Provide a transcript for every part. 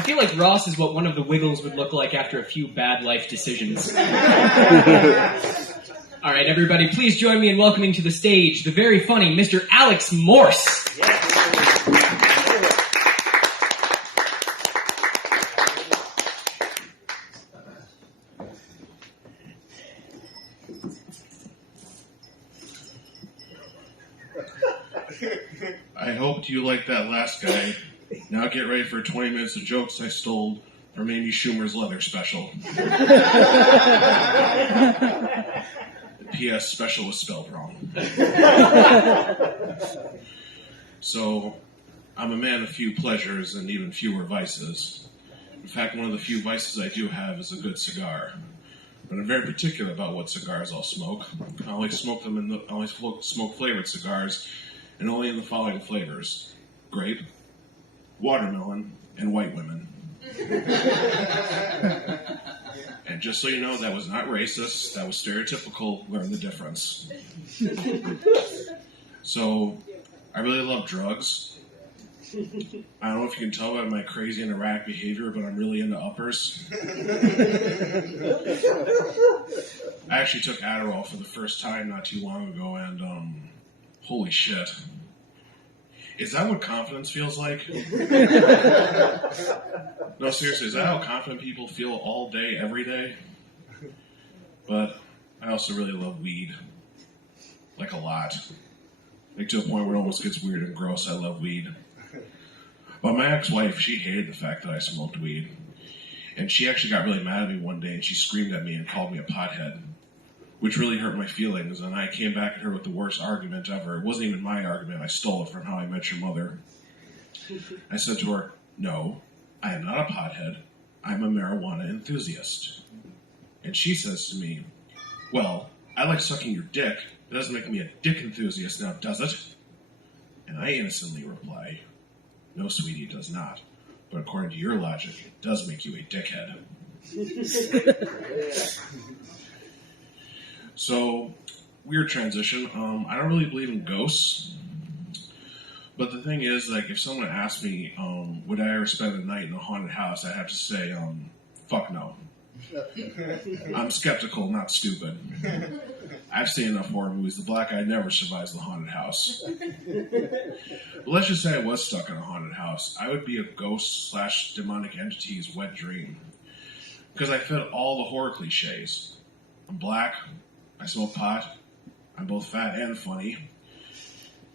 I feel like Ross is what one of the Wiggles would look like after a few bad life decisions. All right, everybody, please join me in welcoming to the stage the very funny Mr. Alex Morse. I hoped you liked that last guy. Now get ready for 20 minutes of jokes I stole from Amy Schumer's leather special. The P.S. special was spelled wrong. So, I'm a man of few pleasures and even fewer vices. In fact, one of the few vices I do have is a good cigar. But I'm very particular about what cigars I'll smoke. I only smoke flavored cigars, and only in the following flavors: grape, watermelon, and white women. And just so you know, that was not racist, that was stereotypical. Learn the difference. So, I really love drugs. I don't know if you can tell by my crazy and erratic behavior, but I'm really into uppers. I actually took Adderall for the first time not too long ago, and holy shit. Is that what confidence feels like? No, seriously, is that how confident people feel all day, every day? But I also really love weed. Like a lot. Like to a point where it almost gets weird and gross. I love weed. But my ex-wife, she hated the fact that I smoked weed. And she actually got really mad at me one day and she screamed at me and called me a pothead. Which really hurt my feelings, and I came back at her with the worst argument ever. It wasn't even my argument. I stole it from How I Met Your Mother. I said to her, "No, I am not a pothead. I'm a marijuana enthusiast." And she says to me, "Well, I like sucking your dick. That doesn't make me a dick enthusiast now, does it?" And I innocently reply, "No, sweetie, it does not. But according to your logic, it does make you a dickhead." So, weird transition. I don't really believe in ghosts. But the thing is, like, if someone asked me, would I ever spend a night in a haunted house, I'd have to say, fuck no. I'm skeptical, not stupid. I've seen enough horror movies. The black guy never survives the haunted house. But let's just say I was stuck in a haunted house. I would be a ghost/demonic entity's wet dream. Because I fit all the horror cliches. I'm black. I smoke pot. I'm both fat and funny.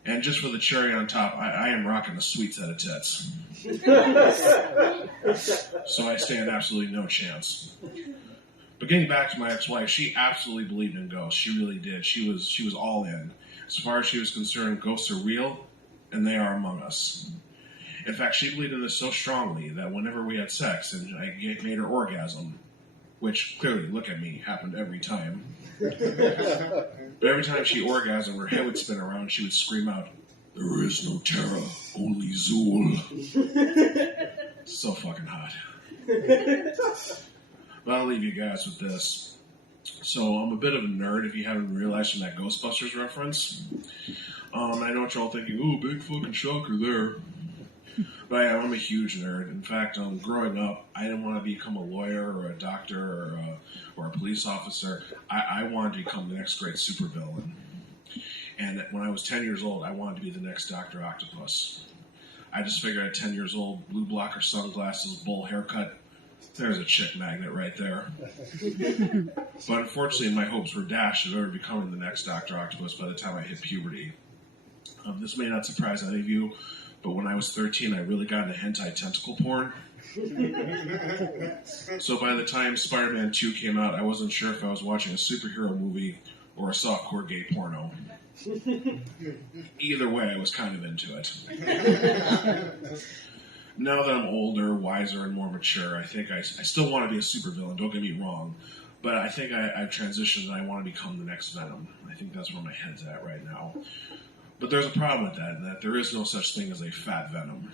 And just for the cherry on top, I am rocking a sweet set of tits. So I stand absolutely no chance. But getting back to my ex-wife, she absolutely believed in ghosts. She really did. She was all in. As far as she was concerned, ghosts are real, and they are among us. In fact, she believed in this so strongly that whenever we had sex and I made her orgasm, which clearly, look at me, happened every time. But every time she orgasmed, her head would spin around and she would scream out, "There is no terror, only Zool." So fucking hot. But I'll leave you guys with this. So I'm a bit of a nerd, if you haven't realized from that Ghostbusters reference. I know what you're all thinking, "Oh, big fucking shocker there." But I'm a huge nerd. In fact, growing up, I didn't want to become a lawyer or a doctor or a police officer. I wanted to become the next great supervillain. And when I was 10 years old, I wanted to be the next Dr. Octopus. I just figured at 10 years old, blue blocker sunglasses, bowl haircut, there's a chick magnet right there. But unfortunately, my hopes were dashed of ever becoming the next Dr. Octopus by the time I hit puberty. This may not surprise any of you, but when I was 13, I really got into hentai tentacle porn. So by the time Spider-Man 2 came out, I wasn't sure if I was watching a superhero movie or a softcore gay porno. Either way, I was kind of into it. Now that I'm older, wiser, and more mature, I think I still want to be a supervillain, don't get me wrong. But I think I've transitioned and I want to become the next Venom. I think that's where my head's at right now. But there's a problem with that, in that there is no such thing as a fat Venom.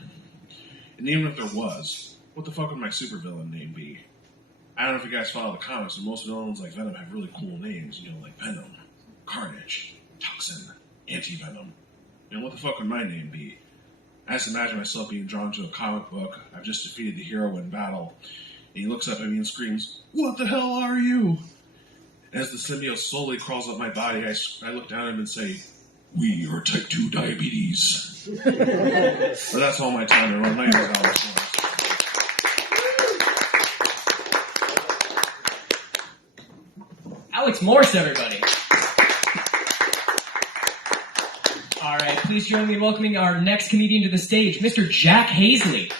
And even if there was, what the fuck would my supervillain name be? I don't know if you guys follow the comics, but most villains like Venom have really cool names, like Venom, Carnage, Toxin, Anti-Venom. And what the fuck would my name be? I just imagine myself being drawn to a comic book. I've just defeated the hero in battle. And he looks up at me and screams, "What the hell are you?" As the symbiote slowly crawls up my body, I look down at him and say, "We are type 2 diabetes." But that's all my time, everyone. My name is Alex Morris. Alex Morse, everybody. All right, please join me in welcoming our next comedian to the stage, Mr. Jack Hazley.